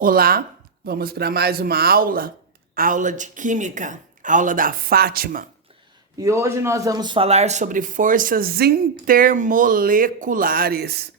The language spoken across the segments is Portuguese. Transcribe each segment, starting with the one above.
Olá, vamos para mais uma aula de química, aula da Fátima. E hoje nós vamos falar sobre forças intermoleculares.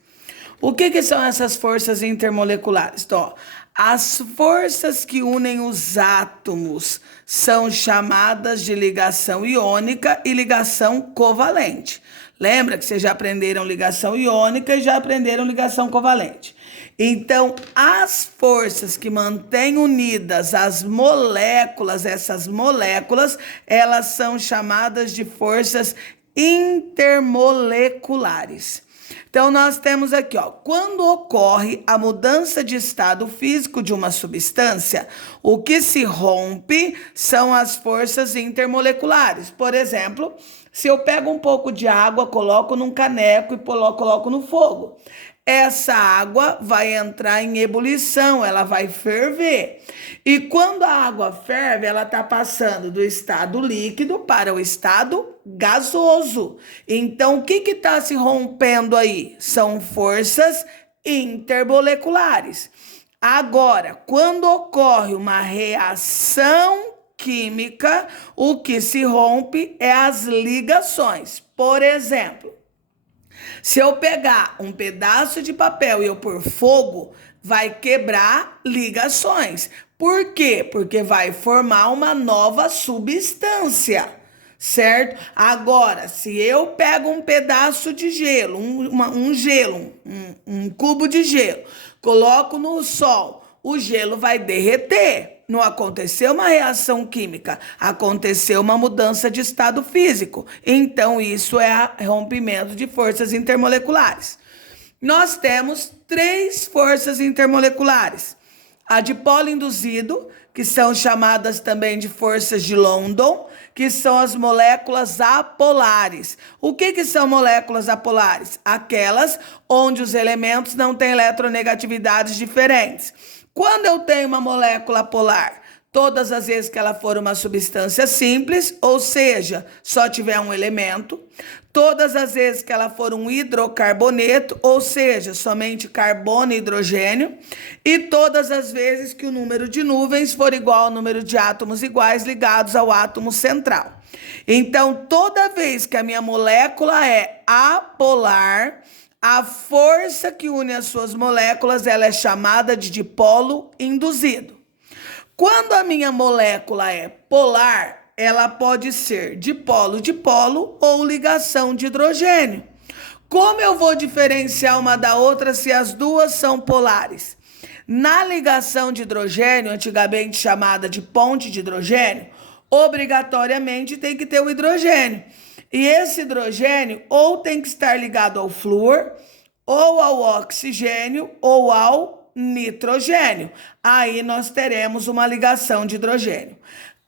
O que são essas forças intermoleculares? Então, as forças que unem os átomos são chamadas de ligação iônica e ligação covalente. Lembra que vocês já aprenderam ligação iônica e já aprenderam ligação covalente. Então, as forças que mantêm unidas as moléculas, essas moléculas, elas são chamadas de forças intermoleculares. Então, nós temos aqui, quando ocorre a mudança de estado físico de uma substância, o que se rompe são as forças intermoleculares. Por exemplo, se eu pego um pouco de água, coloco num caneco e coloco no fogo, essa água vai entrar em ebulição, ela vai ferver. E quando a água ferve, ela está passando do estado líquido para o estado gasoso. Então, o que está se rompendo aí? São forças intermoleculares. Agora, quando ocorre uma reação química, o que se rompe é as ligações. Por exemplo, se eu pegar um pedaço de papel e eu pôr fogo, vai quebrar ligações. Por quê? Porque vai formar uma nova substância, certo? Agora, se eu pego um pedaço de gelo, um cubo de gelo, coloco no sol, o gelo vai derreter. Não aconteceu uma reação química, aconteceu uma mudança de estado físico. Então, isso é rompimento de forças intermoleculares. Nós temos 3 forças intermoleculares. A dipolo induzido, que são chamadas também de forças de London, que são as moléculas apolares. O que são moléculas apolares? Aquelas onde os elementos não têm eletronegatividades diferentes. Quando eu tenho uma molécula polar, todas as vezes que ela for uma substância simples, ou seja, só tiver um elemento, todas as vezes que ela for um hidrocarboneto, ou seja, somente carbono e hidrogênio, e todas as vezes que o número de nuvens for igual ao número de átomos iguais ligados ao átomo central. Então, toda vez que a minha molécula é apolar, a força que une as suas moléculas, ela é chamada de dipolo induzido. Quando a minha molécula é polar, ela pode ser dipolo-dipolo ou ligação de hidrogênio. Como eu vou diferenciar uma da outra se as duas são polares? Na ligação de hidrogênio, antigamente chamada de ponte de hidrogênio, obrigatoriamente tem que ter o hidrogênio. E esse hidrogênio ou tem que estar ligado ao flúor, ou ao oxigênio, ou ao nitrogênio. Aí nós teremos uma ligação de hidrogênio.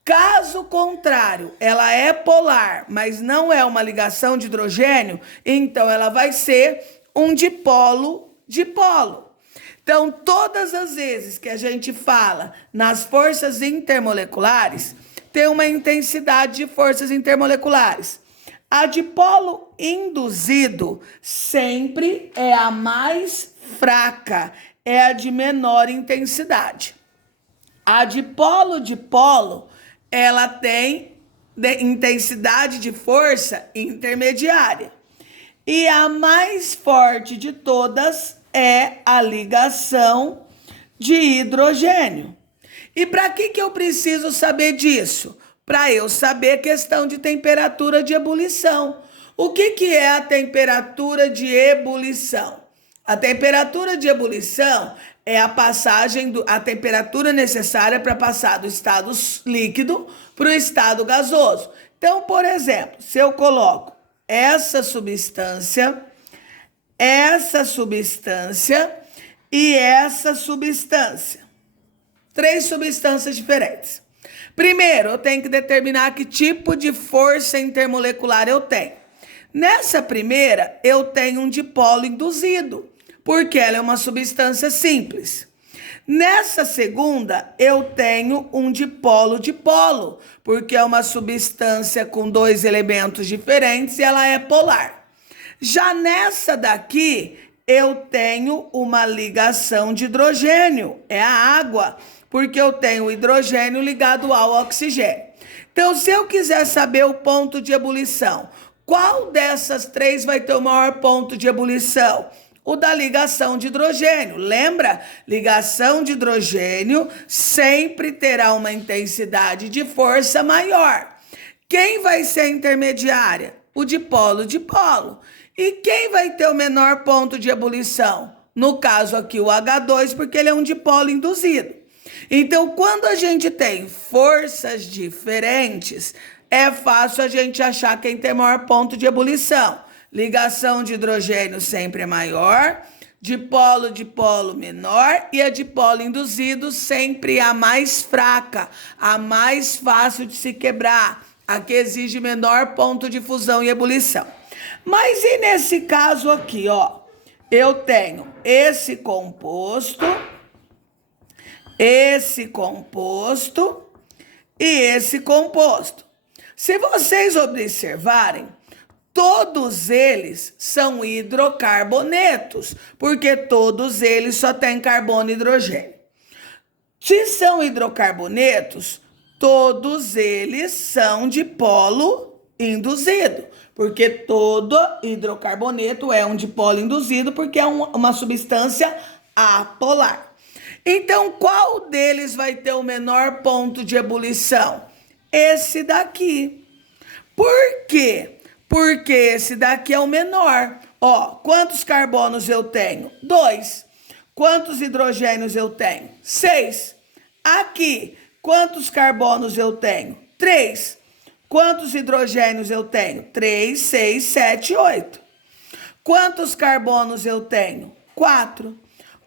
Caso contrário, ela é polar, mas não é uma ligação de hidrogênio, então ela vai ser um dipolo-dipolo. Então, todas as vezes que a gente fala nas forças intermoleculares, tem uma intensidade de forças intermoleculares. A dipolo induzido sempre é a mais fraca, é a de menor intensidade. A dipolo-dipolo, ela tem intensidade de força intermediária. E a mais forte de todas é a ligação de hidrogênio. E para que eu preciso saber disso? Para eu saber a questão de temperatura de ebulição. O que é a temperatura de ebulição? A temperatura de ebulição é a temperatura necessária para passar do estado líquido para o estado gasoso. Então, por exemplo, se eu coloco essa substância e essa substância, 3 substâncias diferentes. Primeiro, eu tenho que determinar que tipo de força intermolecular eu tenho. Nessa primeira, eu tenho um dipolo induzido, porque ela é uma substância simples. Nessa segunda, eu tenho um dipolo-dipolo, porque é uma substância com 2 elementos diferentes e ela é polar. Já nessa daqui, eu tenho uma ligação de hidrogênio, é a água, porque eu tenho o hidrogênio ligado ao oxigênio. Então, se eu quiser saber o ponto de ebulição, qual dessas três vai ter o maior ponto de ebulição? O da ligação de hidrogênio. Lembra? Ligação de hidrogênio sempre terá uma intensidade de força maior. Quem vai ser a intermediária? O dipolo-dipolo. E quem vai ter o menor ponto de ebulição? No caso aqui, o H2, porque ele é um dipolo induzido. Então, quando a gente tem forças diferentes, é fácil a gente achar quem tem maior ponto de ebulição. Ligação de hidrogênio sempre é maior, dipolo-dipolo menor e a dipolo induzido sempre a mais fraca, a mais fácil de se quebrar, a que exige menor ponto de fusão e ebulição. Mas e nesse caso aqui, ó, eu tenho esse composto e esse composto. Se vocês observarem, todos eles são hidrocarbonetos, porque todos eles só têm carbono e hidrogênio. Se são hidrocarbonetos, todos eles são dipolo induzido, porque todo hidrocarboneto é um dipolo induzido, porque é uma substância apolar. Então, qual deles vai ter o menor ponto de ebulição? Esse daqui. Por quê? Porque esse daqui é o menor. Ó, quantos carbonos eu tenho? 2. Quantos hidrogênios eu tenho? 6. Aqui, quantos carbonos eu tenho? 3. Quantos hidrogênios eu tenho? 3, 6, 7, 8. Quantos carbonos eu tenho? 4.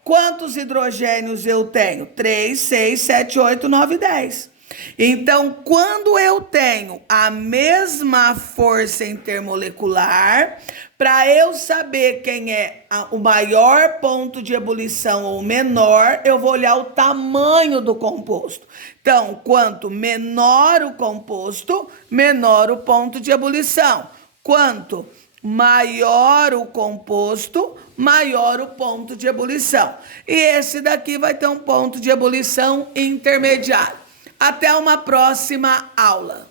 Quantos hidrogênios eu tenho? 3, 6, 7, 8, 9, 10. Então, quando eu tenho a mesma força intermolecular, para eu saber quem é o maior ponto de ebulição ou o menor, eu vou olhar o tamanho do composto. Então, quanto menor o composto, menor o ponto de ebulição. Quanto maior o composto, maior o ponto de ebulição. E esse daqui vai ter um ponto de ebulição intermediário. Até uma próxima aula.